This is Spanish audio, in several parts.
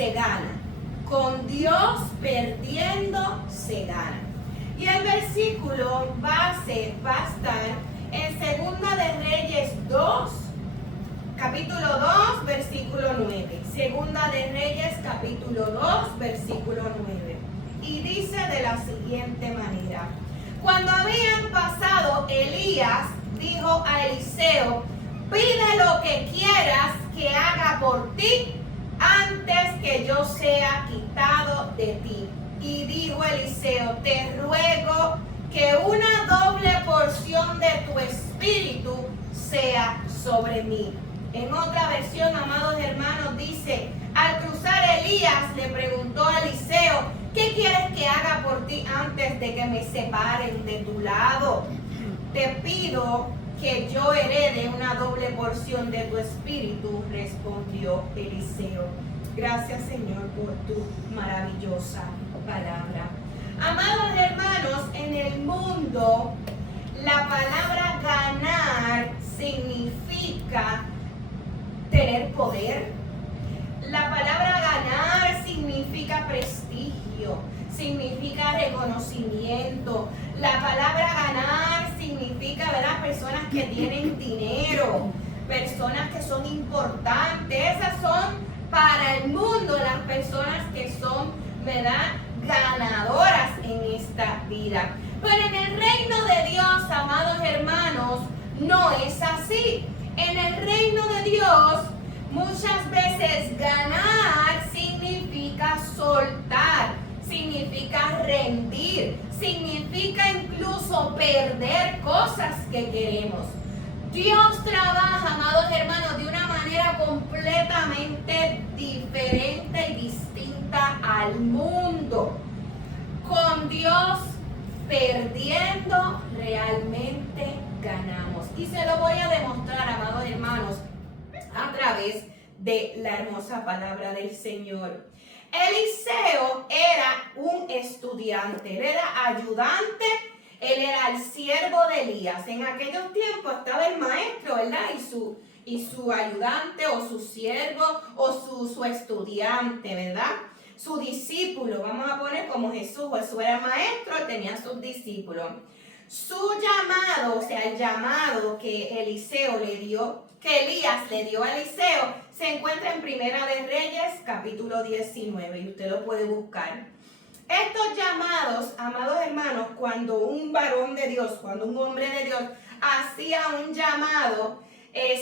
se gana. Con Dios perdiendo se gana. Y el versículo base va a estar en Segunda de Reyes 2, capítulo 2, versículo 9. Segunda de Reyes, capítulo 2, versículo 9. Y dice de la siguiente manera: cuando habían pasado, Elías dijo a Eliseo: pide lo que quieras que haga por ti antes que yo sea quitado de ti. Y dijo Eliseo: te ruego que una doble porción de tu espíritu sea sobre mí. En otra versión, amados hermanos, dice: al cruzar Elías le preguntó a Eliseo: ¿qué quieres que haga por ti antes de que me separen de tu lado? Te pido que yo herede una doble porción de tu espíritu, respondió Eliseo. Gracias, Señor, por tu maravillosa palabra. Amados hermanos, en el mundo la palabra ganar significa tener poder. La palabra ganar significa prestigio, significa reconocimiento. La palabra ganar significa, ¿verdad?, personas que tienen dinero, personas que son importantes. Esas son para el mundo las personas que son, ¿verdad?, ganadoras en esta vida. Pero en el reino de Dios, amados hermanos, no es así. En el reino de Dios, muchas veces ganar significa soltar, significa rendir, significa incluso perder cosas que queremos. Dios trabaja, amados hermanos, de una manera completamente diferente y distinta al mundo. Con Dios perdiendo, realmente ganamos. Y se lo voy a demostrar, amados hermanos, a través de la hermosa palabra del Señor. Eliseo era un estudiante, él era ayudante, él era el siervo de Elías. En aquellos tiempos estaba el maestro, ¿verdad? Y su ayudante o su siervo o su estudiante, ¿verdad? Su discípulo, vamos a poner como Jesús. Jesús era maestro, tenía sus discípulos. Su llamado, o sea, el llamado que Eliseo le dio, que Elías le dio a Eliseo, se encuentra en Primera de Reyes, capítulo 19, y usted lo puede buscar. Estos llamados, amados hermanos, cuando un varón de Dios, cuando un hombre de Dios hacía un llamado,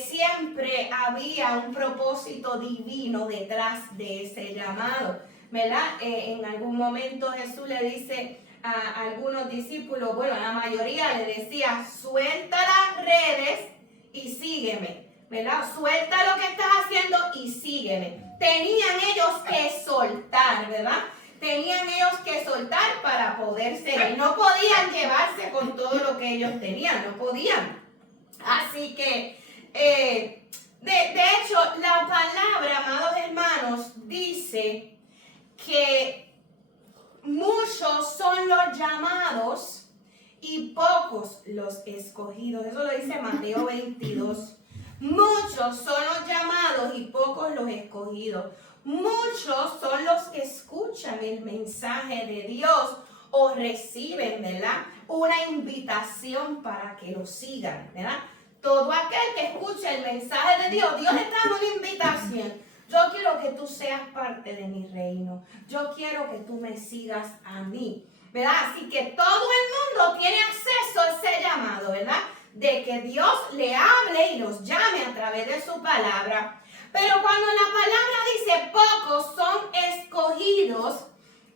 siempre había un propósito divino detrás de ese llamado, ¿verdad? En algún momento Jesús le dice a algunos discípulos, bueno, a la mayoría le decía: suelta las redes y sígueme, ¿verdad? Suelta lo que estás haciendo y sígueme. Tenían ellos que soltar, ¿verdad? Tenían ellos que soltar para poder seguir. No podían llevarse con todo lo que ellos tenían, no podían. Así que, de hecho, la palabra, amados hermanos, dice que muchos son los llamados y pocos los escogidos. Eso lo dice Mateo 22. Muchos son los llamados y pocos los escogidos. Muchos son los que escuchan el mensaje de Dios o reciben, ¿verdad?, una invitación para que lo sigan, ¿verdad? Todo aquel que escucha el mensaje de Dios, Dios está dando una invitación. Yo quiero que tú seas parte de mi reino. Yo quiero que tú me sigas a mí, ¿verdad? Así que todo el mundo tiene acceso a ese llamado, ¿verdad? De que Dios le hable y los llame a través de su palabra. Pero cuando la palabra dice pocos son escogidos,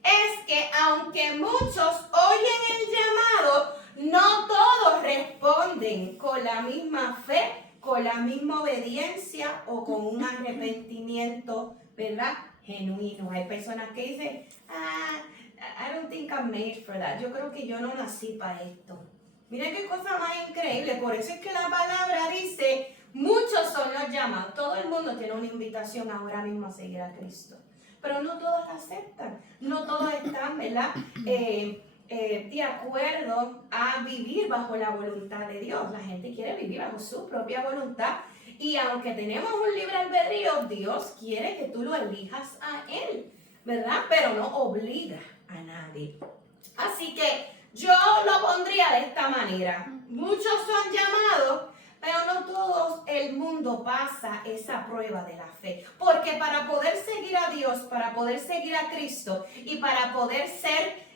es que aunque muchos oyen el llamado, no todos responden con la misma fe, con la misma obediencia o con un arrepentimiento, ¿verdad?, genuino. Hay personas que dicen: I don't think I'm made for that. Yo creo que yo no nací para esto. Miren qué cosa más increíble. Por eso es que la palabra dice: muchos son los llamados. Todo el mundo tiene una invitación ahora mismo a seguir a Cristo. Pero no todos la aceptan. No todos están, ¿verdad?, de acuerdo a vivir bajo la voluntad de Dios. La gente quiere vivir bajo su propia voluntad. Y aunque tenemos un libre albedrío, Dios quiere que tú lo elijas a Él, ¿verdad? Pero no obliga a nadie. Así que yo lo pondría de esta manera. Muchos son llamados, pero no todo el mundo pasa esa prueba de la fe. Porque para poder seguir a Dios, para poder seguir a Cristo y para poder ser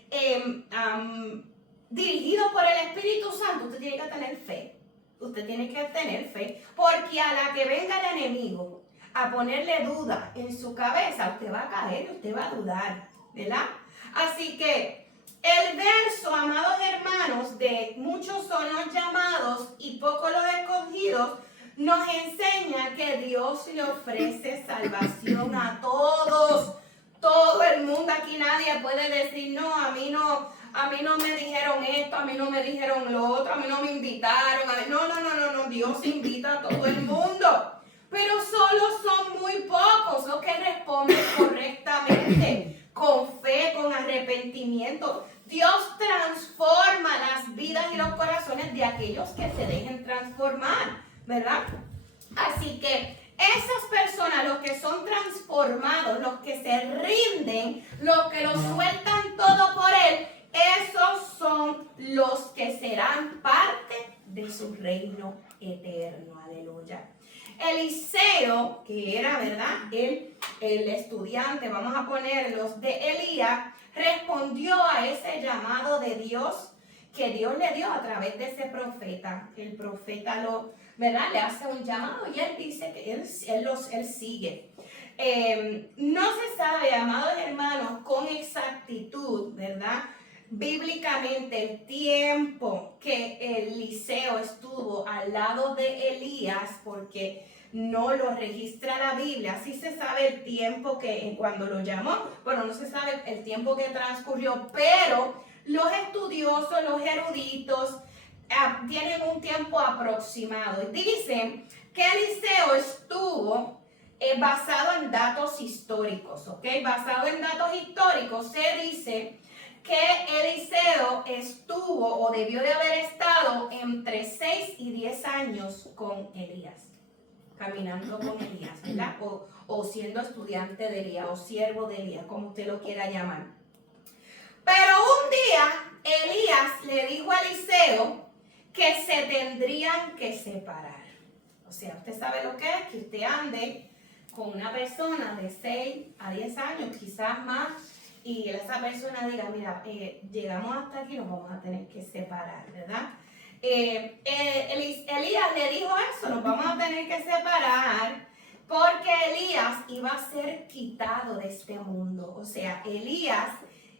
dirigido por el Espíritu Santo, usted tiene que tener fe. Usted tiene que tener fe. Porque a la que venga el enemigo a ponerle duda en su cabeza, usted va a caer, usted va a dudar, ¿verdad? Así que el verso, amados hermanos, de muchos son los llamados y pocos los escogidos, nos enseña que Dios le ofrece salvación a todos. Todo el mundo, aquí nadie puede decir, no, a mí no me dijeron esto, a mí no me dijeron lo otro, a mí no me invitaron. No, Dios invita a todo el mundo. Pero solo son muy pocos los que responden correctamente, con fe, con arrepentimiento. Dios transforma las vidas y los corazones de aquellos que se dejen transformar, ¿verdad? Así que esas personas, los que son transformados, los que se rinden, los que lo sueltan todo por Él, esos son los que serán parte de su reino eterno. Aleluya. Eliseo, que era, ¿verdad?, el estudiante, vamos a ponerlos, de Elías, respondió a ese llamado de Dios que Dios le dio a través de ese profeta. El profeta ¿verdad?, le hace un llamado y él dice que él sigue. No se sabe, amados hermanos, con exactitud, ¿verdad?, bíblicamente el tiempo que Eliseo estuvo al lado de Elías, porque no lo registra la Biblia. Sí se sabe el tiempo que cuando lo llamó, bueno, no se sabe el tiempo que transcurrió, pero los estudiosos, los eruditos, tienen un tiempo aproximado. Y dicen que Eliseo estuvo basado en datos históricos, ¿ok? Basado en datos históricos, se dice que Eliseo estuvo o debió de haber estado entre 6 y 10 años con Elías, caminando con Elías, ¿verdad? O siendo estudiante de Elías o siervo de Elías, como usted lo quiera llamar. Pero un día Elías le dijo a Eliseo que se tendrían que separar. O sea, usted sabe lo que es que usted ande con una persona de 6 a 10 años, quizás más, y esa persona diga, mira, llegamos hasta aquí, nos vamos a tener que separar, ¿verdad? Elías le dijo eso, nos vamos a tener que separar, porque Elías iba a ser quitado de este mundo. O sea, Elías,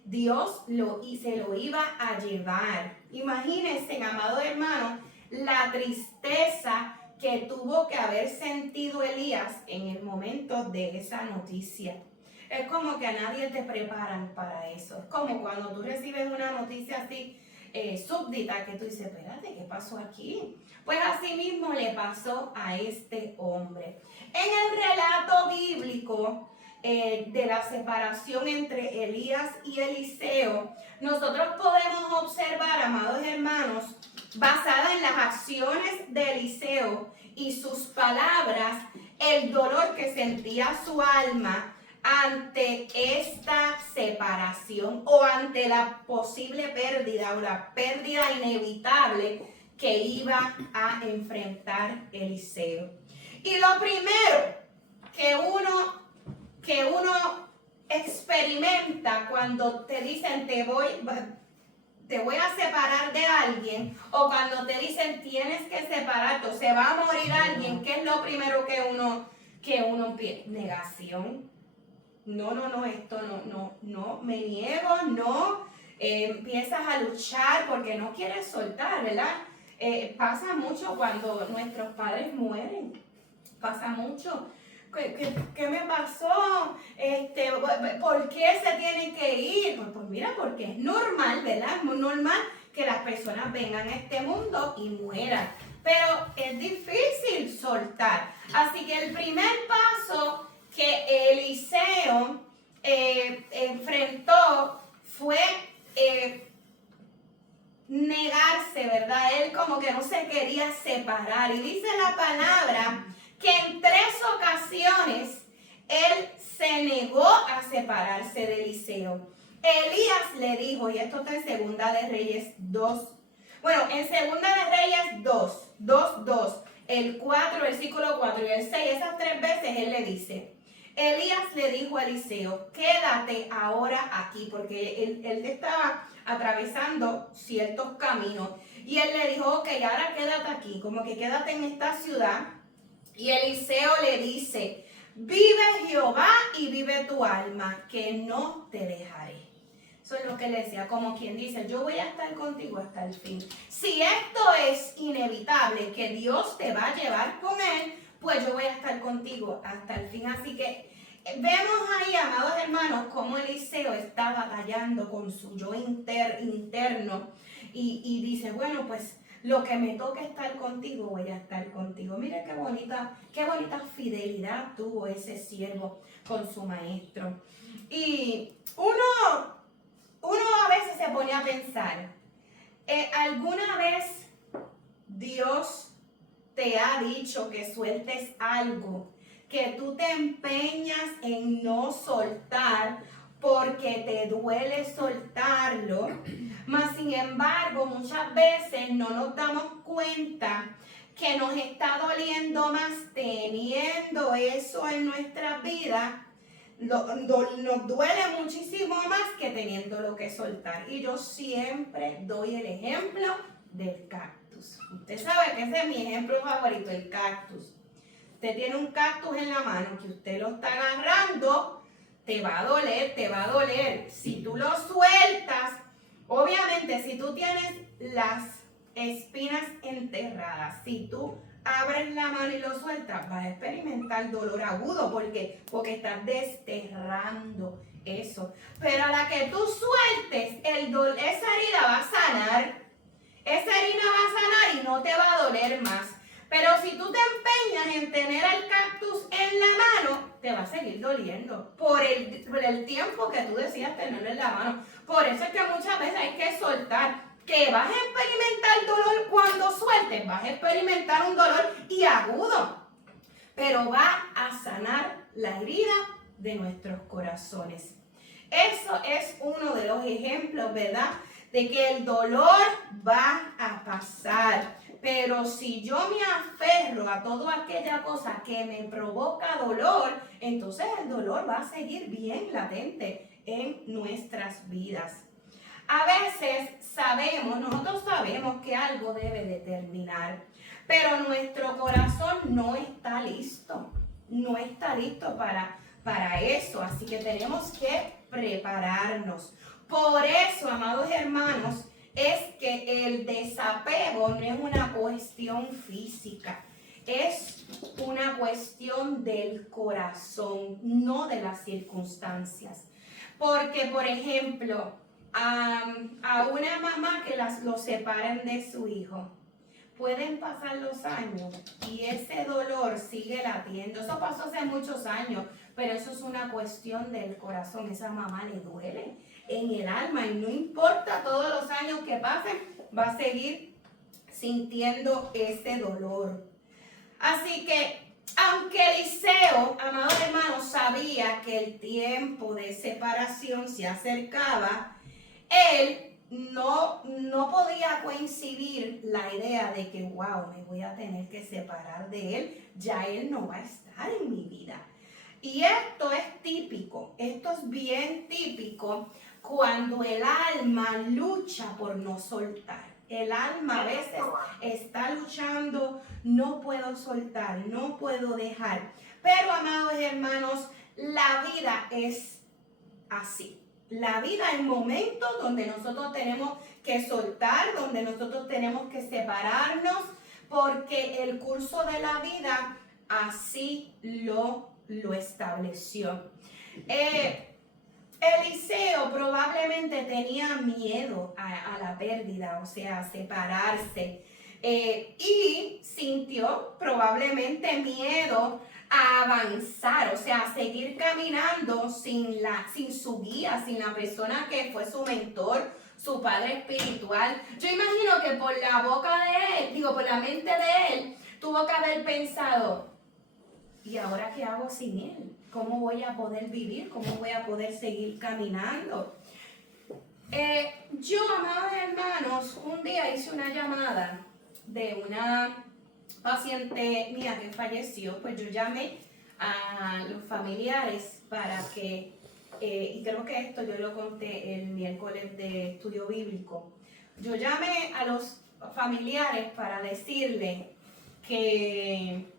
Dios se lo iba a llevar. Imagínense, amado hermano, la tristeza que tuvo que haber sentido Elías en el momento de esa noticia. Es como que a nadie te preparan para eso. Es como cuando tú recibes una noticia así súbdita, que tú dices, espérate, ¿qué pasó aquí? Pues así mismo le pasó a este hombre. En el relato bíblico de la separación entre Elías y Eliseo, nosotros podemos observar, amados hermanos, basada en las acciones de Eliseo y sus palabras, el dolor que sentía su alma ante esta separación o ante la posible pérdida o la pérdida inevitable que iba a enfrentar Eliseo. Y lo primero que uno experimenta cuando te dicen te voy a separar de alguien, o cuando te dicen tienes que separarte o se va a morir alguien, ¿qué es lo primero que uno empieza? Negación. No, esto no, me niego, no. Empiezas a luchar porque no quieres soltar, ¿verdad? Pasa mucho cuando nuestros padres mueren. Pasa mucho. ¿Qué me pasó? ¿Por qué se tienen que ir? Pues mira, porque es normal, ¿verdad? Es muy normal que las personas vengan a este mundo y mueran. Pero es difícil soltar. Así que el primer paso que Eliseo enfrentó fue negarse, ¿verdad? Él como que no se quería separar. Y dice la palabra que en 3 ocasiones separarse de Eliseo. Elías le dijo, y esto está en Segunda de Reyes 2. Bueno, en Segunda de Reyes 2, el 4, versículo 4 y el 6, esas 3 veces él le dice, Elías le dijo a Eliseo, quédate ahora aquí, porque él estaba atravesando ciertos caminos. Y él le dijo, ok, ahora quédate aquí, como que quédate en esta ciudad. Y Eliseo le dice, vive Jehová y vive tu alma, que no te dejaré. Eso es lo que le decía, como quien dice, yo voy a estar contigo hasta el fin. Si esto es inevitable, que Dios te va a llevar con él, pues yo voy a estar contigo hasta el fin. Así que vemos ahí, amados hermanos, cómo Eliseo está batallando con su yo interno y dice, bueno, pues lo que me toca estar contigo, voy a estar contigo. Mira qué bonita fidelidad tuvo ese siervo con su maestro. Y uno a veces se pone a pensar, ¿alguna vez Dios te ha dicho que sueltes algo que tú te empeñas en no soltar porque te duele soltarlo? Mas sin embargo, muchas veces no nos damos cuenta que nos está doliendo más teniendo eso en nuestra vida. Nos duele muchísimo más que teniendo lo que soltar. Y yo siempre doy el ejemplo del cactus. Usted sabe que ese es mi ejemplo favorito, el cactus. Usted tiene un cactus en la mano que usted lo está agarrando, te va a doler. Si tú lo sueltas, obviamente si tú tienes las espinas enterradas, si tú abres la mano y lo sueltas, vas a experimentar dolor agudo porque estás desterrando eso. Pero a la que tú sueltes, esa herida va a sanar. Esa herida va a sanar y no te va a doler más. Pero si tú te empeñas en tener el cactus en la mano, te va a seguir doliendo por el tiempo que tú decidas tenerlo en la mano. Por eso es que muchas veces hay que soltar. Que vas a experimentar dolor cuando sueltes, vas a experimentar un dolor y agudo, pero va a sanar la herida de nuestros corazones. Eso es uno de los ejemplos, ¿verdad? De que el dolor va a pasar, pero si yo me aferro a toda aquella cosa que me provoca dolor, entonces el dolor va a seguir bien latente en nuestras vidas. A veces nosotros sabemos que algo debe de terminar, pero nuestro corazón no está listo para eso, así que tenemos que prepararnos. Por eso, amados hermanos, es que el desapego no es una cuestión física, es una cuestión del corazón, no de las circunstancias. Porque, por ejemplo, a una mamá que lo separen de su hijo, pueden pasar los años y ese dolor sigue latiendo. Eso pasó hace muchos años, pero eso es una cuestión del corazón. Esa mamá le duele en el alma y no importa todos los años que pasen, va a seguir sintiendo ese dolor. Así que, aunque Eliseo, amados hermanos, sabía que el tiempo de separación se acercaba, él no podía coincidir la idea de que, wow, me voy a tener que separar de él, ya él no va a estar en mi vida. Y esto es típico, esto es bien típico cuando el alma lucha por no soltar. El alma a veces está luchando, no puedo soltar, no puedo dejar. Pero, amados hermanos, la vida es así. La vida hay momentos donde nosotros tenemos que soltar, donde nosotros tenemos que separarnos, porque el curso de la vida así lo estableció. Eliseo probablemente tenía miedo a la pérdida, o sea, a separarse, y sintió probablemente miedo a avanzar, o sea, a seguir caminando sin su guía, sin la persona que fue su mentor, su padre espiritual. Yo imagino que por la boca de él, por la mente de él, tuvo que haber pensado, ¿y ahora qué hago sin él? ¿Cómo voy a poder vivir? ¿Cómo voy a poder seguir caminando? Yo, amados hermanos, un día hice una llamada de una paciente mía que falleció. Pues yo llamé a los familiares para que, y creo que esto yo lo conté el miércoles de estudio bíblico, yo llamé a los familiares para decirle que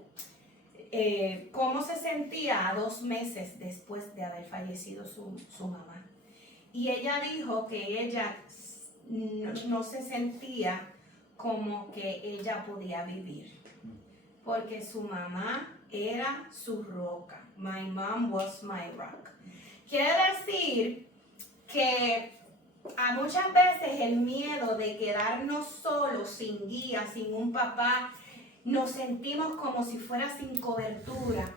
cómo se sentía a 2 meses después de haber fallecido su mamá. Y ella dijo que ella no se sentía como que ella podía vivir, porque su mamá era su roca. My mom was my rock. Quiere decir que a muchas veces el miedo de quedarnos solos, sin guía, sin un papá, nos sentimos como si fuera sin cobertura,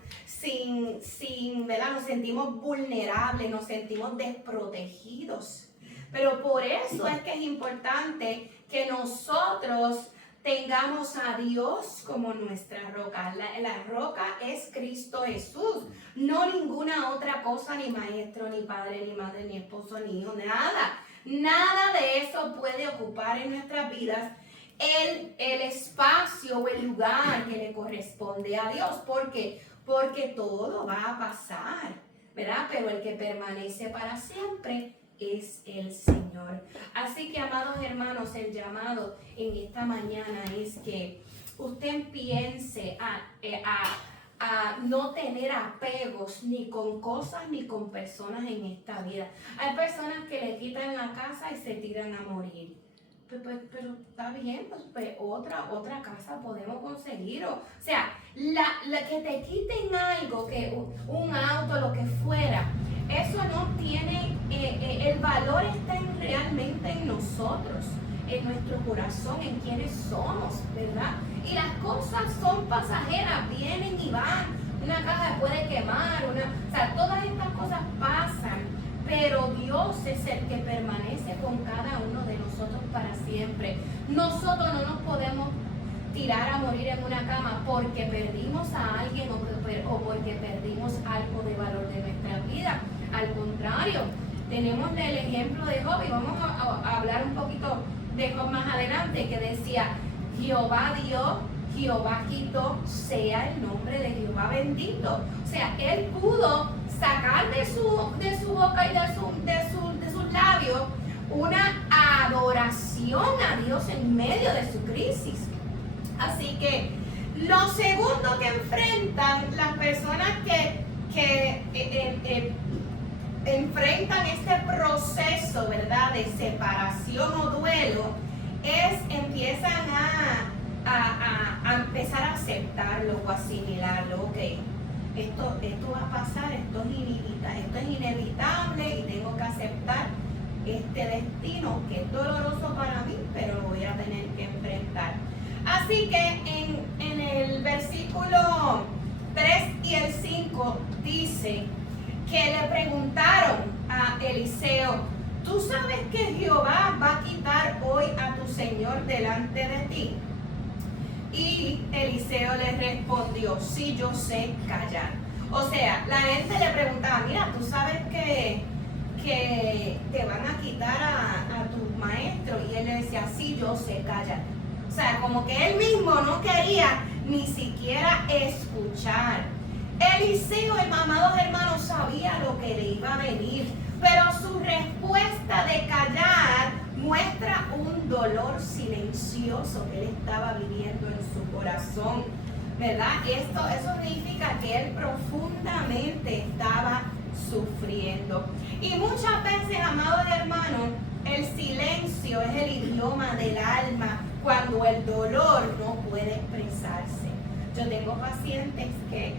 ¿verdad? Nos sentimos vulnerables, nos sentimos desprotegidos. Pero por eso es que es importante que nosotros tengamos a Dios como nuestra roca. La roca es Cristo Jesús, no ninguna otra cosa, ni maestro, ni padre, ni madre, ni esposo, ni hijo, nada. Nada de eso puede ocupar en nuestras vidas el espacio o el lugar que le corresponde a Dios. ¿Por qué? Porque todo va a pasar, ¿verdad? Pero el que permanece para siempre es el Señor. Así que, amados hermanos, el llamado en esta mañana es que usted piense a no tener apegos ni con cosas ni con personas en esta vida. Hay personas que le quitan la casa y se tiran a morir. Pero está bien, pues otra casa podemos conseguir. O sea, la que te quiten algo, que un auto, lo que fuera, eso no tiene, el valor está realmente en nosotros, en nuestro corazón, en quienes somos, ¿verdad? Y las cosas son pasajeras, vienen y van. Una casa puede quemar, o sea, todas estas cosas pasan. Pero Dios es el que permanece con cada uno de nosotros para siempre. Nosotros no nos podemos tirar a morir en una cama porque perdimos a alguien o porque perdimos algo de valor de nuestra vida. Al contrario, tenemos el ejemplo de Job, y vamos a hablar un poquito de Job más adelante, que decía: Jehová dio, Jehová quitó, sea el nombre de Jehová bendito. O sea, él pudo sacar de su boca y de sus labios una adoración a Dios en medio de su crisis. Así que lo segundo que enfrentan las personas que enfrentan este proceso, ¿verdad?, de separación o duelo, empiezan a empezar a aceptarlo o asimilarlo. Ok, esto va a pasar, esto es inevitable y tengo que aceptar este destino que es doloroso para mí, pero lo voy a tener que enfrentar. Así que en el versículo 3 y el 5 dice que le preguntaron a Eliseo: ¿tú sabes que Jehová va a quitar hoy a tu señor delante de ti? Y Eliseo le respondió: sí, yo sé callar. O sea, la gente le preguntaba: mira, ¿tú sabes que te van a quitar a tu maestro? Y él le decía: sí, yo sé callar. O sea, como que él mismo no quería ni siquiera escuchar. Eliseo, amados hermanos, sabía lo que le iba a venir, pero su respuesta de callar muestra un dolor silencioso que él estaba viviendo en su corazón, ¿verdad? Eso significa que él profundamente estaba sufriendo. Y muchas veces, amados hermanos, el silencio es el idioma del alma cuando el dolor no puede expresarse. Yo tengo pacientes que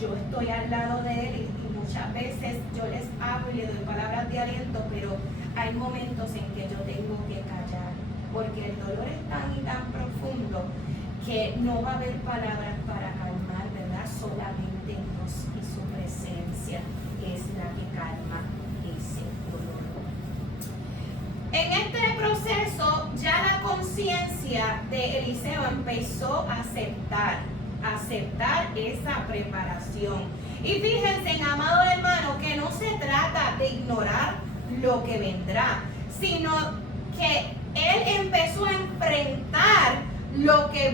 yo estoy al lado de él y muchas veces yo les hablo y les doy palabras de aliento, pero hay momentos en que yo tengo que callar, porque el dolor es tan y tan profundo que no va a haber palabras para calmar, ¿verdad? Solamente Dios y su presencia es la que calma ese dolor. En este proceso ya la conciencia de Eliseo empezó a aceptar aceptar esa preparación. Y fíjense, amados hermanos, que no se trata de ignorar lo que vendrá, sino que él empezó a enfrentar lo que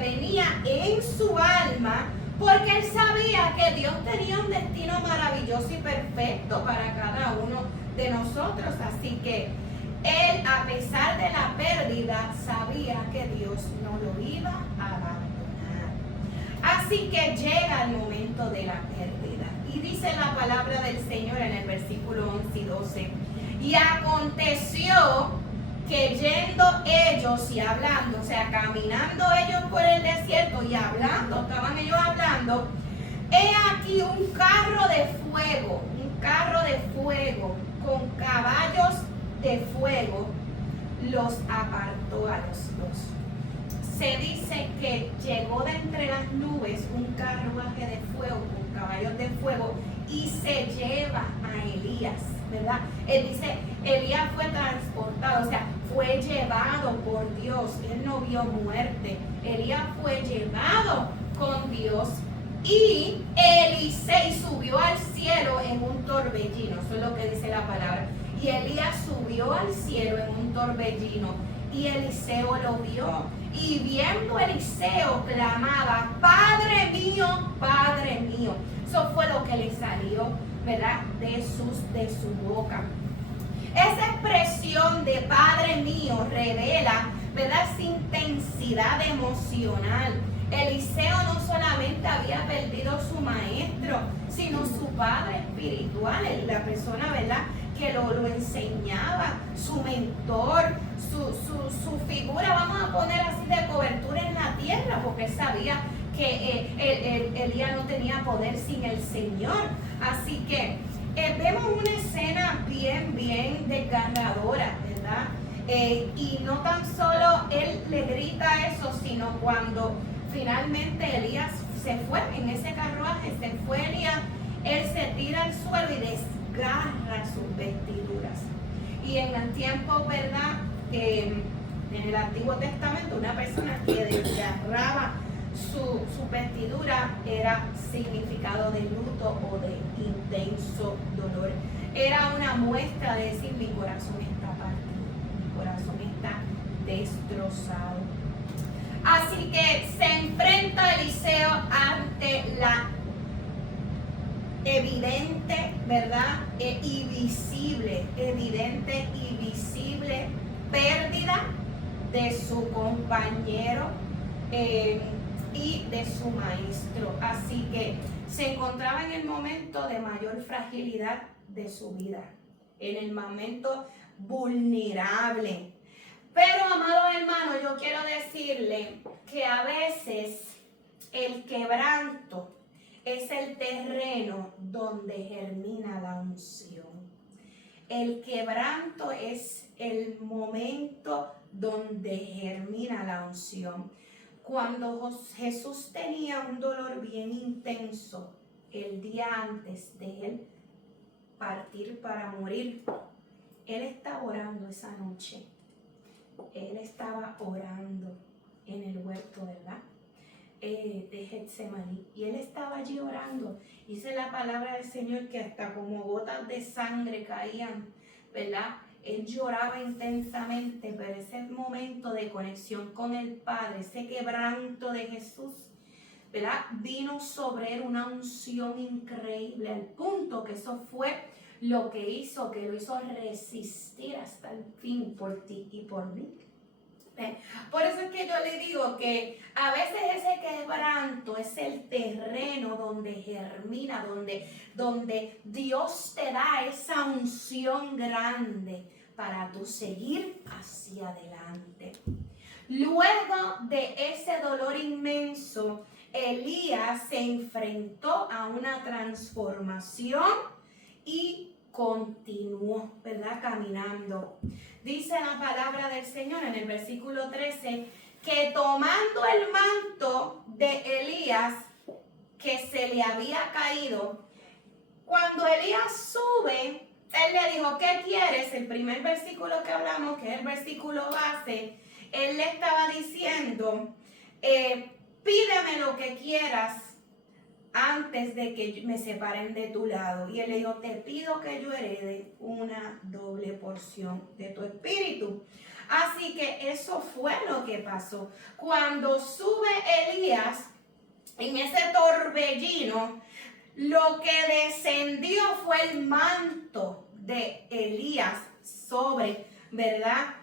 venía en su alma, porque él sabía que Dios tenía un destino maravilloso y perfecto para cada uno de nosotros. Así que él, a pesar de la pérdida, sabía que Dios no lo iba a abandonar. Así que llega el momento de la pérdida. Y dice la palabra del Señor en el versículo 11 y 12. Y aconteció que yendo ellos y hablando, o sea, caminando ellos por el desierto y hablando, estaban ellos hablando, he aquí un carro de fuego con caballos de fuego los apartó a los dos. Se dice que llegó de entre las nubes un carruaje de fuego con caballos de fuego y se lleva a Elías, ¿verdad? Él dice, Elías fue transportado, o sea, fue llevado por Dios. Él no vio muerte. Elías fue llevado con Dios y Eliseo subió al cielo en un torbellino. Eso es lo que dice la palabra. Y Elías subió al cielo en un torbellino y Eliseo lo vio. Y viendo Eliseo clamaba, Padre mío, Padre mío. Eso fue lo que le salió, ¿verdad? De su boca. Esa expresión de Padre mío revela, ¿verdad?, esa intensidad emocional. Eliseo no solamente había perdido su maestro, sino su padre espiritual, la persona, ¿verdad?, que lo enseñaba, su mentor, su figura, vamos a poner así, de cobertura en la tierra, porque él sabía que Elías no tenía poder sin el Señor. Así que vemos una escena bien desgarradora, ¿verdad? Y no tan solo él le grita eso, sino cuando finalmente Elías se fue en ese carruaje, se fue Elías, él se tira al suelo y desgarra sus vestiduras. Y en el tiempo, ¿verdad?, en el Antiguo Testamento, una persona que desgarraba su vestidura era significado de luto o de intenso dolor. Era una muestra de decir, mi corazón está partido, mi corazón está destrozado. Así que se enfrenta Eliseo ante la evidente, ¿verdad?, evidente y visible pérdida de su compañero y de su maestro. Así que se encontraba en el momento de mayor fragilidad de su vida, en el momento vulnerable. Pero, amados hermanos, yo quiero decirle que a veces el quebranto es el terreno donde germina la unción. El quebranto es el momento donde germina la unción. Cuando Jesús tenía un dolor bien intenso el día antes de él partir para morir, él estaba orando esa noche. Él estaba orando en el huerto, ¿verdad?, de Getsemaní. Y él estaba allí orando. Dice la palabra del Señor que hasta como gotas de sangre caían, ¿verdad? Él lloraba intensamente, pero ese momento de conexión con el Padre, ese quebranto de Jesús, ¿verdad?, vino sobre él una unción increíble, al punto que eso fue lo que hizo, que lo hizo resistir hasta el fin por ti y por mí. Por eso es que yo le digo que a veces ese quebranto es el terreno donde germina, donde Dios te da esa unción grande para tú seguir hacia adelante. Luego de ese dolor inmenso, Elías se enfrentó a una transformación y continuó, ¿verdad?, caminando. Dice la palabra del Señor en el versículo 13 que tomando el manto de Elías que se le había caído, cuando Elías sube, él le dijo, ¿qué quieres? El primer versículo que hablamos, que es el versículo base, él le estaba diciendo, pídeme lo que quieras antes de que me separen de tu lado. Y él le dijo, te pido que yo herede una doble porción de tu espíritu. Así que eso fue lo que pasó. Cuando sube Elías en ese torbellino, lo que descendió fue el manto de Elías sobre, ¿verdad?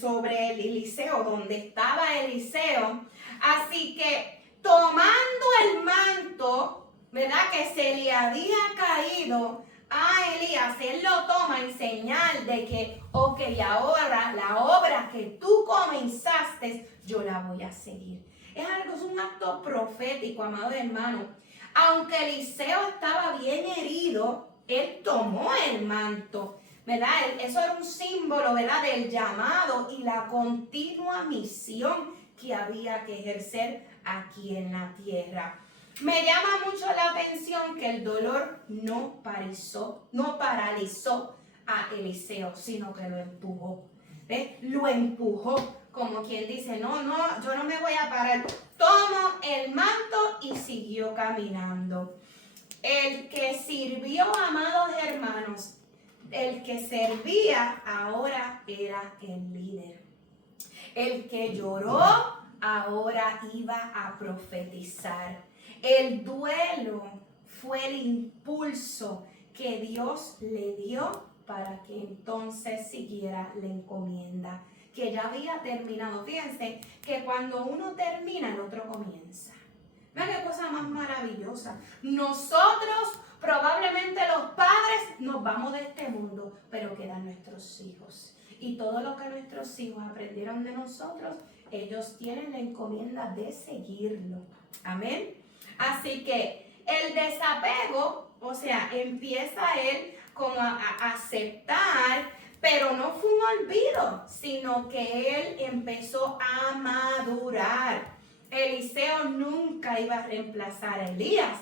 Sobre el Eliseo, donde estaba Eliseo. Así que tomando el manto, ¿verdad? Que se le había caído a Elías, él lo toma en señal de que, ok, ahora la obra que tú comenzaste, yo la voy a seguir. Es algo, es un acto profético, amados hermanos. Aunque Eliseo estaba bien herido, él tomó el manto, ¿verdad? Eso era un símbolo, ¿verdad? Del llamado y la continua misión que había que ejercer aquí en la tierra. Me llama mucho la atención que el dolor no paralizó a Eliseo, sino que lo empujó. ¿Ves? Lo empujó, como quien dice, no, yo no me voy a parar. Tomó el manto y siguió caminando. El que sirvió, amados hermanos, el que servía ahora era el líder. El que lloró ahora iba a profetizar. El duelo fue el impulso que Dios le dio para que entonces siguiera la encomienda que ya había terminado. Fíjense que cuando uno termina, el otro comienza. Vean qué cosa más maravillosa. Nosotros, probablemente los padres, nos vamos de este mundo, pero quedan nuestros hijos. Y todo lo que nuestros hijos aprendieron de nosotros, ellos tienen la encomienda de seguirlo. Amén. Así que el desapego, o sea, empieza él como a aceptar, pero no fue un olvido, sino que él empezó a madurar. Eliseo nunca iba a reemplazar a Elías,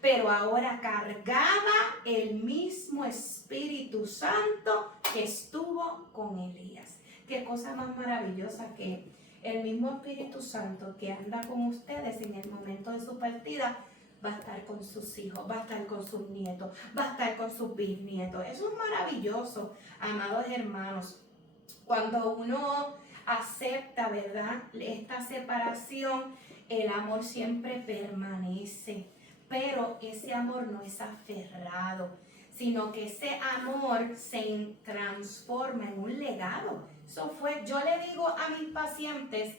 pero ahora cargaba el mismo Espíritu Santo que estuvo con Elías. Qué cosa más maravillosa que el mismo Espíritu Santo que anda con ustedes en el momento de su partida va a estar con sus hijos, va a estar con sus nietos, va a estar con sus bisnietos. Eso es maravilloso, amados hermanos. Cuando uno acepta, ¿verdad?, esta separación, el amor siempre permanece. Pero ese amor no es aferrado, sino que ese amor se transforma en un legado. Eso fue, yo le digo a mis pacientes,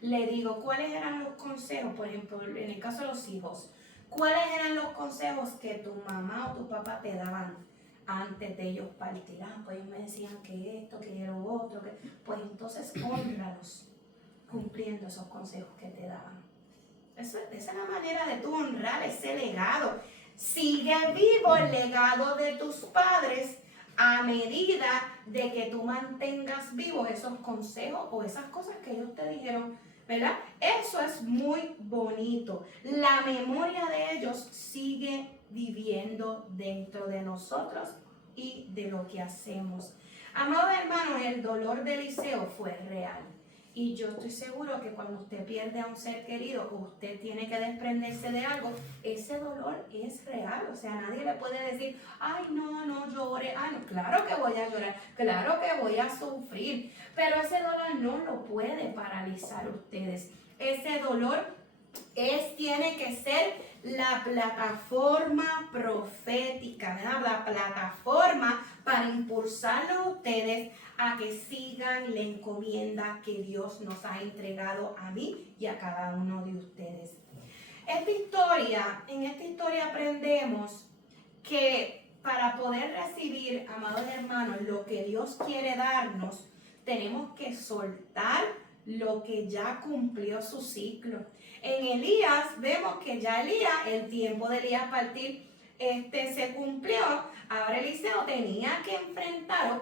le digo, ¿cuáles eran los consejos? Por ejemplo, en el caso de los hijos, ¿cuáles eran los consejos que tu mamá o tu papá te daban antes de ellos partir? Pues ellos me decían que esto, que lo otro, que... pues entonces hónralos cumpliendo esos consejos que te daban. Esa es la manera de tú honrar ese legado. Sigue vivo el legado de tus padres a medida de que tú mantengas vivos esos consejos o esas cosas que ellos te dijeron, ¿verdad? Eso es muy bonito. La memoria de ellos sigue viviendo dentro de nosotros y de lo que hacemos. Amados hermanos, el dolor de Eliseo fue real. Y yo estoy seguro que cuando usted pierde a un ser querido o usted tiene que desprenderse de algo, ese dolor es real. O sea, nadie le puede decir, ay, no llore. Ay, no, claro que voy a llorar, claro que voy a sufrir. Pero ese dolor no lo puede paralizar ustedes. Ese dolor tiene que ser la plataforma profética, ¿verdad? La plataforma para impulsarlos a ustedes a que sigan la encomienda que Dios nos ha entregado a mí y a cada uno de ustedes. En esta historia aprendemos que para poder recibir, amados hermanos, lo que Dios quiere darnos, tenemos que soltar lo que ya cumplió su ciclo. En Elías vemos que ya el tiempo de Elías partir se cumplió. Ahora Eliseo tenía que enfrentar,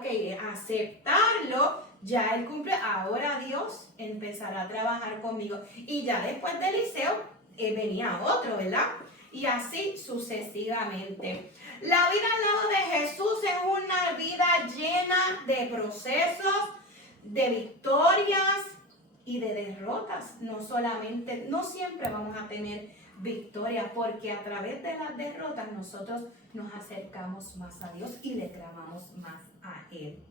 aceptarlo, ya él cumplió. Ahora Dios empezará a trabajar conmigo. Y ya después de Eliseo venía otro, ¿verdad? Y así sucesivamente. La vida al lado de Jesús es una vida llena de procesos, de victorias y de derrotas. No siempre vamos a tener victoria, porque a través de las derrotas nosotros nos acercamos más a Dios y le clamamos más a Él.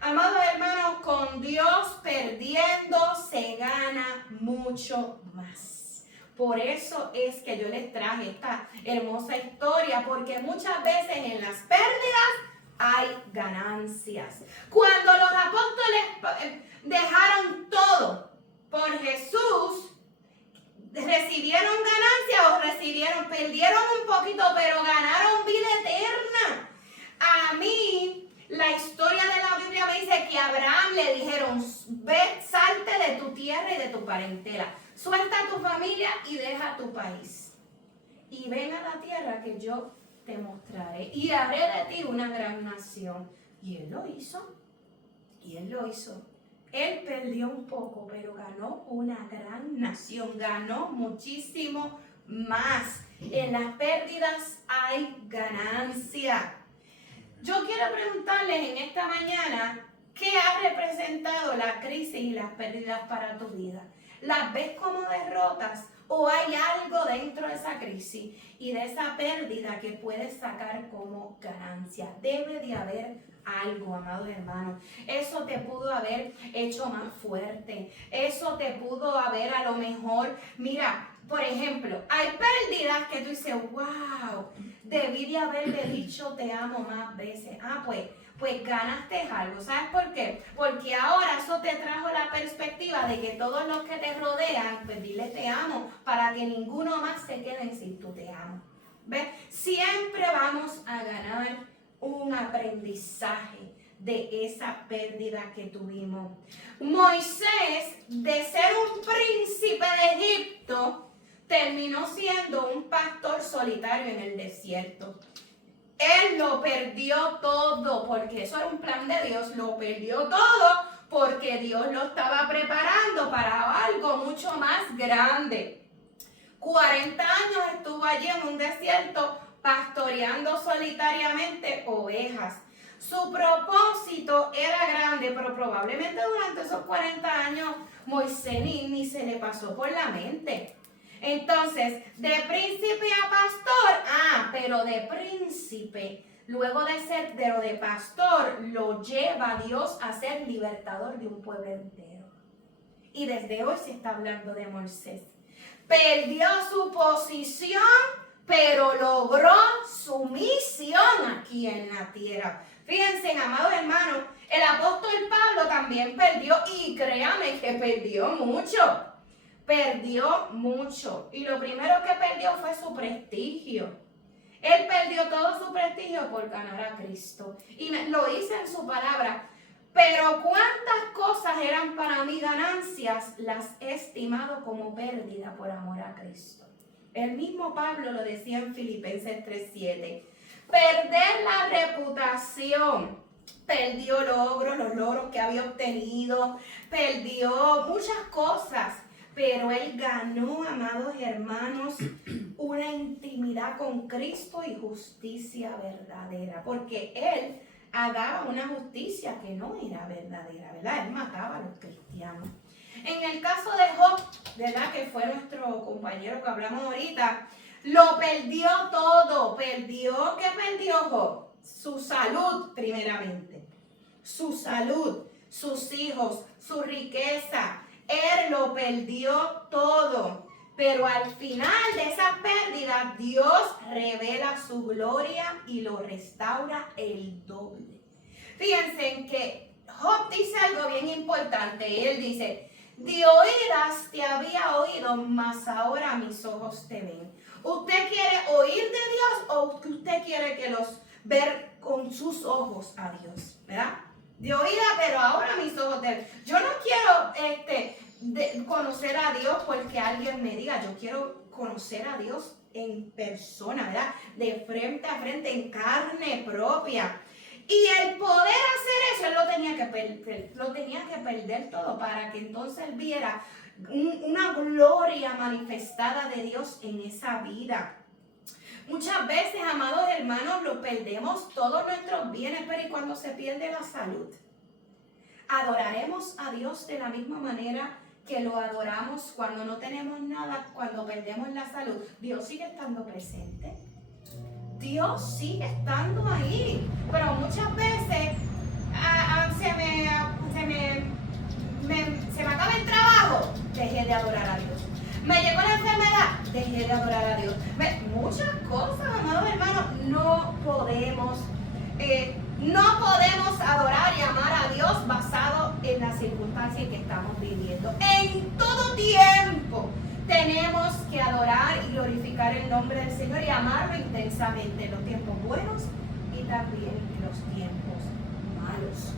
Amados hermanos, con Dios perdiendo se gana mucho más. Por eso es que yo les traje esta hermosa historia, porque muchas veces en las pérdidas hay ganancias. Cuando los apóstoles dejaron todo por Jesús, ¿recibieron ganancias o perdieron un poquito, pero ganaron vida eterna? A mí, la historia de la Biblia me dice que a Abraham le dijeron: ve, salte de tu tierra y de tu parentela, suelta a tu familia y deja tu país, y ven a la tierra que yo te mostraré, y haré de ti una gran nación. Y él lo hizo, Él perdió un poco, pero ganó una gran nación, ganó muchísimo más. En las pérdidas hay ganancia. Yo quiero preguntarles en esta mañana, ¿qué ha representado la crisis y las pérdidas para tu vida? ¿Las ves como derrotas o hay algo dentro de esa crisis y de esa pérdida que puedes sacar como ganancia? Debe de haber algo, amados hermanos. Eso te pudo haber hecho más fuerte. Eso te pudo haber a lo mejor, mira, por ejemplo, hay pérdidas que tú dices: wow, debí de haberle dicho te amo más veces. Pues ganaste algo. ¿Sabes por qué? Porque ahora eso te trajo la perspectiva de que todos los que te rodean, pues dile te amo, para que ninguno más se quede sin tu te amo. ¿Ves? Siempre vamos a ganar un aprendizaje de esa pérdida que tuvimos. Moisés, de ser un príncipe de Egipto, terminó siendo un pastor solitario en el desierto. Él lo perdió todo, porque eso era un plan de Dios. Lo perdió todo porque Dios lo estaba preparando para algo mucho más grande. 40 años estuvo allí en un desierto pastoreando solitariamente ovejas. Su propósito era grande, pero probablemente durante esos 40 años Moisés ni se le pasó por la mente. Entonces, de príncipe a pastor, pero de príncipe, luego de pastor, lo lleva Dios a ser libertador de un pueblo entero. Y desde hoy se está hablando de Moisés. Perdió su posición, pero logró su misión aquí en la tierra. Fíjense, amados hermanos, el apóstol Pablo también perdió, y créame que perdió mucho. Y lo primero que perdió fue su prestigio. Él perdió todo su prestigio por ganar a Cristo. Y lo dice en su palabra: pero cuántas cosas eran para mí ganancias, las he estimado como pérdida por amor a Cristo. El mismo Pablo lo decía en Filipenses 3:7. Perder la reputación. Perdió los logros que había obtenido. Perdió muchas cosas. Pero él ganó, amados hermanos, una intimidad con Cristo y justicia verdadera. Porque él daba una justicia que no era verdadera, ¿verdad? Él mataba a los cristianos. En el caso de Job, ¿verdad?, que fue nuestro compañero que hablamos ahorita, lo perdió todo. ¿Qué perdió Job? Su salud, primeramente. Su salud, sus hijos, su riqueza. Él lo perdió todo. Pero al final de esa pérdida, Dios revela su gloria y lo restaura el doble. Fíjense que Job dice algo bien importante. Él dice: de oídas te había oído, mas ahora mis ojos te ven. ¿Usted quiere oír de Dios o usted quiere que los ver con sus ojos a Dios? ¿Verdad? De oída, pero ahora mis ojos te ven. Yo no quiero conocer a Dios porque alguien me diga. Yo quiero conocer a Dios en persona, ¿verdad? De frente a frente, en carne propia. Y el poder hacer eso, él lo tenía que perder todo, para que entonces él viera una gloria manifestada de Dios en esa vida. Muchas veces, amados hermanos, lo perdemos todos nuestros bienes, pero ¿y cuando se pierde la salud? ¿Adoraremos a Dios de la misma manera que lo adoramos cuando no tenemos nada, cuando perdemos la salud, Dios sigue estando presente. Dios sigue estando ahí, pero muchas veces se me acaba el trabajo, dejé de adorar a Dios. Me llegó la enfermedad, dejé de adorar a Dios. Muchas cosas, amados hermanos, no podemos adorar y amar a Dios basado en las circunstancias en que estamos viviendo. En todo tiempo tenemos que adorar y glorificar el nombre del Señor y amarlo intensamente en los tiempos buenos y también en los tiempos malos.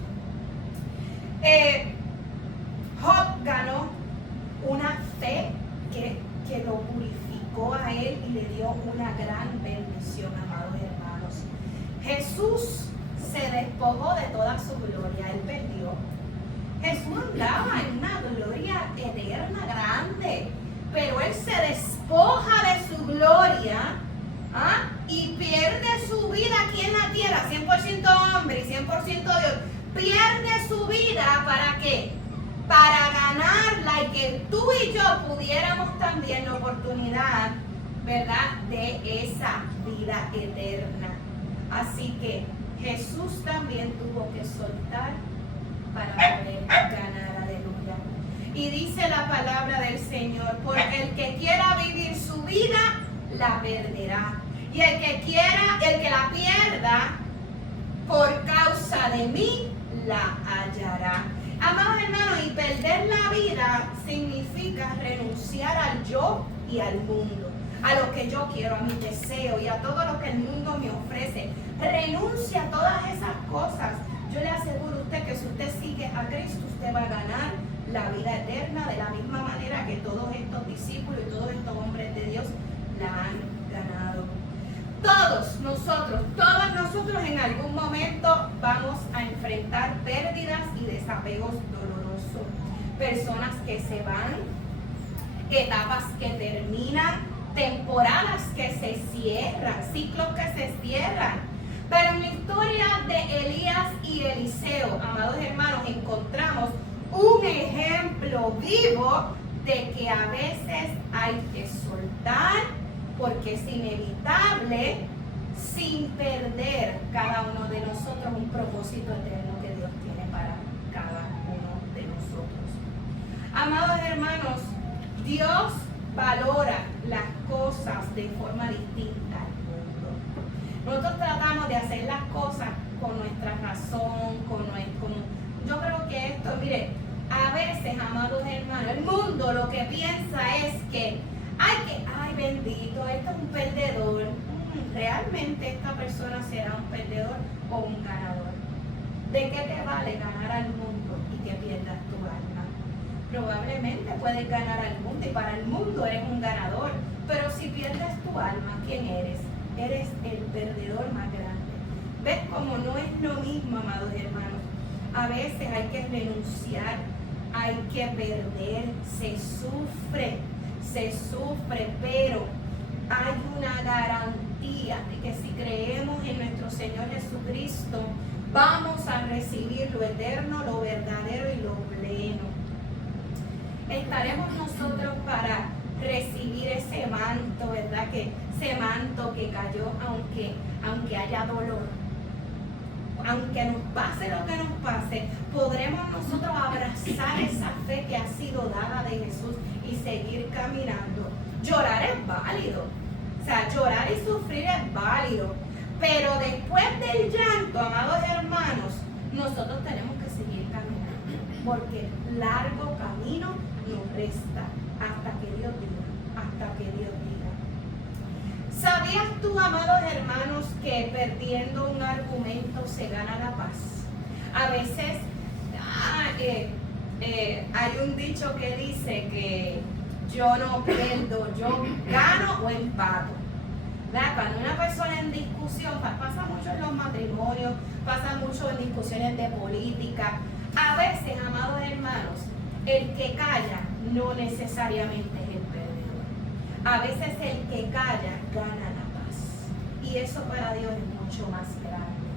Job ganó una fe que lo purificó a él y le dio una gran bendición, amados hermanos. Jesús se despojó de toda su gloria, él perdió. Jesús andaba en una gloria eterna, grande, pero él se despoja de su gloria y pierde su vida aquí en la tierra, 100% hombre y 100% Dios. Pierde su vida, ¿para qué? Para ganarla y que tú y yo pudiéramos también la oportunidad, ¿verdad?, de esa vida eterna. Así que Jesús también tuvo que soltar para poder ganar, aleluya. Y dice la palabra del Señor, porque el que quiera vivir su vida, la perderá. Y el que la pierda, por causa de mí, la hallará. Amados hermanos, y perder la vida significa renunciar al yo y al mundo, a lo que yo quiero, a mis deseos y a todo lo que el mundo me ofrece. Renuncia a todas esas cosas. Yo le aseguro a usted que si usted sigue a Cristo, usted va a ganar la vida eterna de la misma manera que todos estos discípulos y todos estos hombres de Dios la han ganado. Todos nosotros en algún momento vamos a enfrentar pérdidas y desapegos dolorosos. Personas que se van, etapas que terminan, temporadas que se cierran, ciclos que se cierran. Pero en la historia de Elías y Eliseo, amados hermanos, encontramos un ejemplo vivo de que a veces hay que soltar, porque es inevitable, sin perder cada uno de nosotros un propósito eterno que Dios tiene para cada uno de nosotros. Amados hermanos, Dios valora las cosas de forma distinta al mundo. Nosotros tratamos de hacer las cosas con nuestra razón, yo creo que esto, mire, a veces, amados hermanos, el mundo lo que piensa es que ay bendito, esto es un perdedor. ¿Realmente esta persona será un perdedor o un ganador? ¿De qué te vale ganar al mundo y que pierdas tu alma? Probablemente puedes ganar al mundo y para el mundo eres un ganador, pero si pierdes tu alma, ¿quién eres? Eres el perdedor más grande. ¿Ves cómo no es lo mismo, amados hermanos? A veces hay que renunciar, hay que perder, se sufre, pero hay una garantía de que si creemos en nuestro Señor Jesucristo, vamos a recibir lo eterno, lo verdadero y lo pleno. Estaremos nosotros para recibir ese manto, ¿verdad? Que ese manto que cayó, aunque haya dolor, aunque nos pase lo que nos pase, podremos nosotros abrazar esa fe que ha sido dada de Jesús y seguir caminando. Llorar es válido, o sea, llorar y sufrir es válido, pero después del llanto, amados hermanos, nosotros tenemos que seguir caminando, porque largo camino nos resta hasta que Dios diga. ¿Sabías tú, amados hermanos, que perdiendo un argumento se gana la paz? A veces hay un dicho que dice que yo no pierdo, yo gano o empato. ¿Verdad? Cuando una persona en discusión, pasa mucho en los matrimonios, pasa mucho en discusiones de política. A veces, amados hermanos, el que calla no necesariamente es el perdedor. A veces el que calla gana la paz. Y eso para Dios es mucho más grande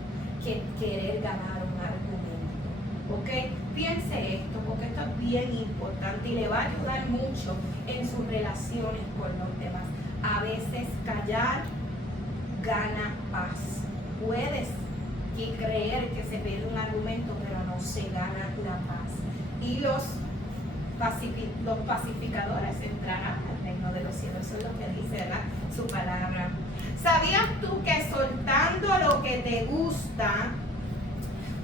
que querer ganar un argumento. ¿ok? Piense esto, porque esto es bien importante y le va a ayudar mucho en sus relaciones con los demás. A veces callar gana paz. Puedes creer que se pierde un argumento, pero no se gana la paz. Y los pacificadores entrarán al reino de los cielos. Eso es lo que dice, ¿verdad?, su palabra. ¿Sabías tú que soltando lo que te gusta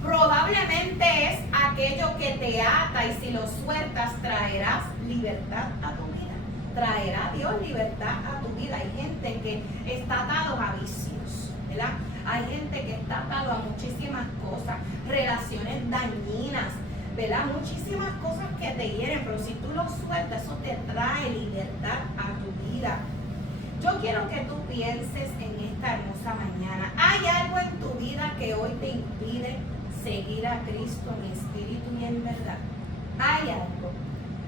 probablemente es aquello que te ata, y si lo sueltas traerás libertad a tu vida? Traerá Dios libertad a tu vida. Hay gente que está atado a vicios, ¿verdad? Hay gente que está atado a muchísimas cosas, relaciones dañinas, ¿verdad? Muchísimas cosas que te hieren, pero si tú lo sueltas, eso te trae libertad a tu vida. Yo quiero que tú pienses en esta hermosa mañana. ¿Hay algo en tu vida que hoy te impide seguir a Cristo en espíritu y en verdad? Hay algo.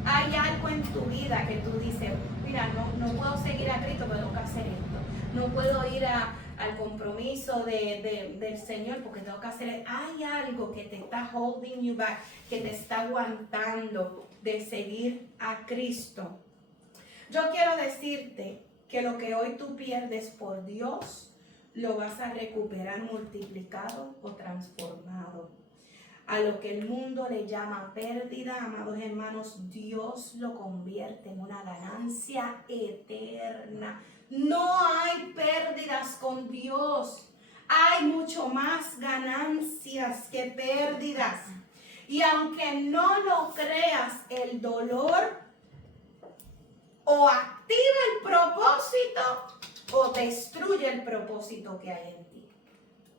Hay algo en tu vida que tú dices, mira, no puedo seguir a Cristo, pero tengo que hacer esto. No puedo ir al compromiso del Señor porque tengo que hacer esto. Hay algo que te está holding you back, que te está aguantando de seguir a Cristo. Yo quiero decirte que lo que hoy tú pierdes por Dios, lo vas a recuperar multiplicado o transformado. A lo que el mundo le llama pérdida, amados hermanos, Dios lo convierte en una ganancia eterna. No hay pérdidas con Dios. Hay mucho más ganancias que pérdidas. Y aunque no lo creas, el dolor o activa el propósito o destruye el propósito que hay en ti.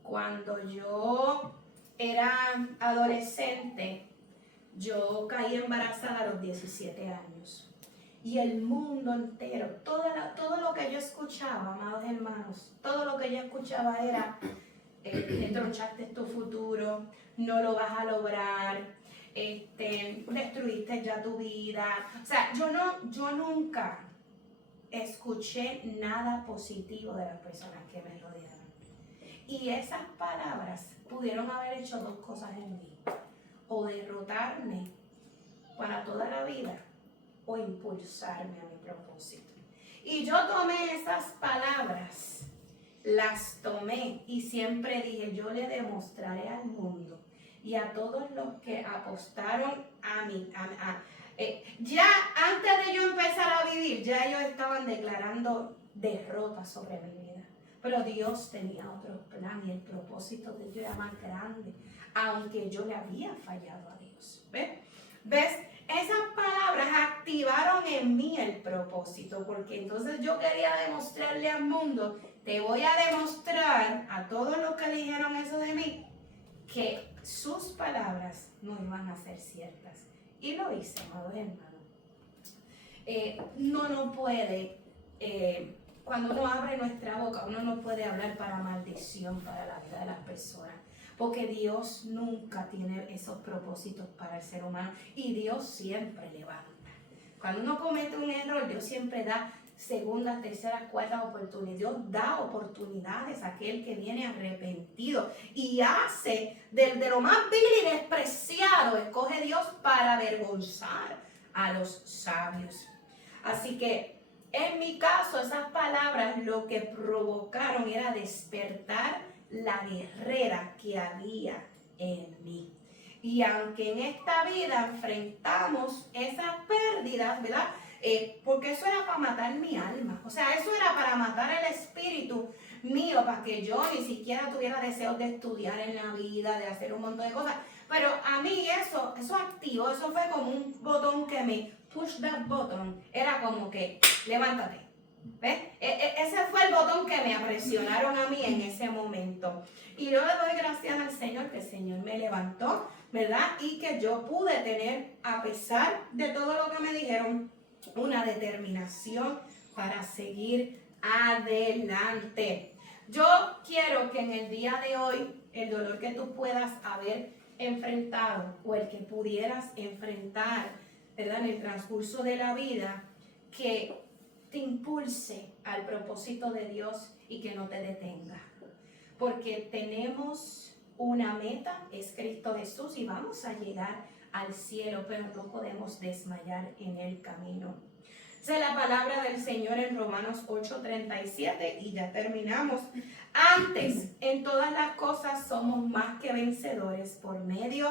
Cuando yo era adolescente, yo caí embarazada a los 17 años. Y el mundo entero, todo lo que yo escuchaba, amados hermanos, todo lo que yo escuchaba era, tronchaste tu futuro, no lo vas a lograr, destruiste ya tu vida. O sea, yo nunca escuché nada positivo de las personas que me rodeaban. Y esas palabras pudieron haber hecho dos cosas en mí: o derrotarme para toda la vida, o impulsarme a mi propósito. Y yo tomé esas palabras, las tomé y siempre dije, yo le demostraré al mundo y a todos los que apostaron a mí, ya antes de yo empezar a vivir, ya ellos estaban declarando derrota sobre mi vida. Pero Dios tenía otro plan y el propósito de Dios era más grande, aunque yo le había fallado a Dios. ¿Ves? Esas palabras activaron en mí el propósito, porque entonces yo quería demostrarle al mundo, te voy a demostrar a todos los que dijeron eso de mí, que sus palabras no iban a ser ciertas. Y lo hice, amados hermanos. No puede, cuando uno abre nuestra boca, uno no puede hablar para maldición para la vida de las personas. Porque Dios nunca tiene esos propósitos para el ser humano. Y Dios siempre levanta. Cuando uno comete un error, Dios siempre da segunda, tercera, cuarta oportunidad. Dios da oportunidades a aquel que viene arrepentido. Y hace de lo más vil y despreciado, escoge Dios para avergonzar a los sabios. Así que en mi caso, esas palabras lo que provocaron era despertar la guerrera que había en mí. Y aunque en esta vida enfrentamos esas pérdidas, ¿verdad? Porque eso era para matar mi alma. O sea, eso era para matar el espíritu mío, para que yo ni siquiera tuviera deseos de estudiar en la vida, de hacer un montón de cosas. Pero a mí eso activó, eso fue como un botón que me push that button. Era como que, levántate. ¿Ves? Ese fue el botón que me presionaron a mí en ese momento. Y yo le doy gracias al Señor, que el Señor me levantó, ¿verdad? Y que yo pude tener, a pesar de todo lo que me dijeron, una determinación para seguir adelante. Yo quiero que en el día de hoy, el dolor que tú puedas haber enfrentado o el que pudieras enfrentar, ¿verdad?, en el transcurso de la vida, que te impulse al propósito de Dios y que no te detenga. Porque tenemos una meta, es Cristo Jesús, y vamos a llegar al cielo, pero no podemos desmayar en el camino. Esa es la palabra del Señor en Romanos 8:37 y ya terminamos. Antes, en todas las cosas somos más que vencedores por medio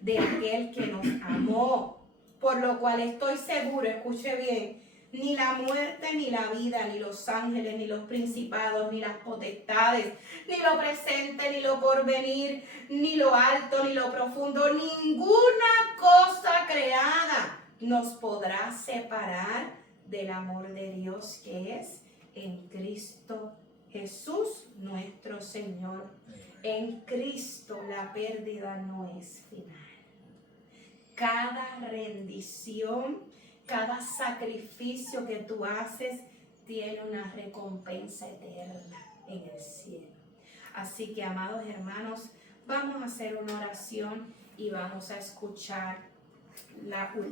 de aquel que nos amó. Por lo cual estoy seguro, escuche bien, ni la muerte, ni la vida, ni los ángeles, ni los principados, ni las potestades, ni lo presente, ni lo porvenir, ni lo alto, ni lo profundo, ninguna cosa creada nos podrá separar del amor de Dios que es en Cristo Jesús nuestro Señor. En Cristo la pérdida no es final. Cada rendición, cada sacrificio que tú haces tiene una recompensa eterna en el cielo. Así que, amados hermanos, vamos a hacer una oración y vamos a escuchar la última.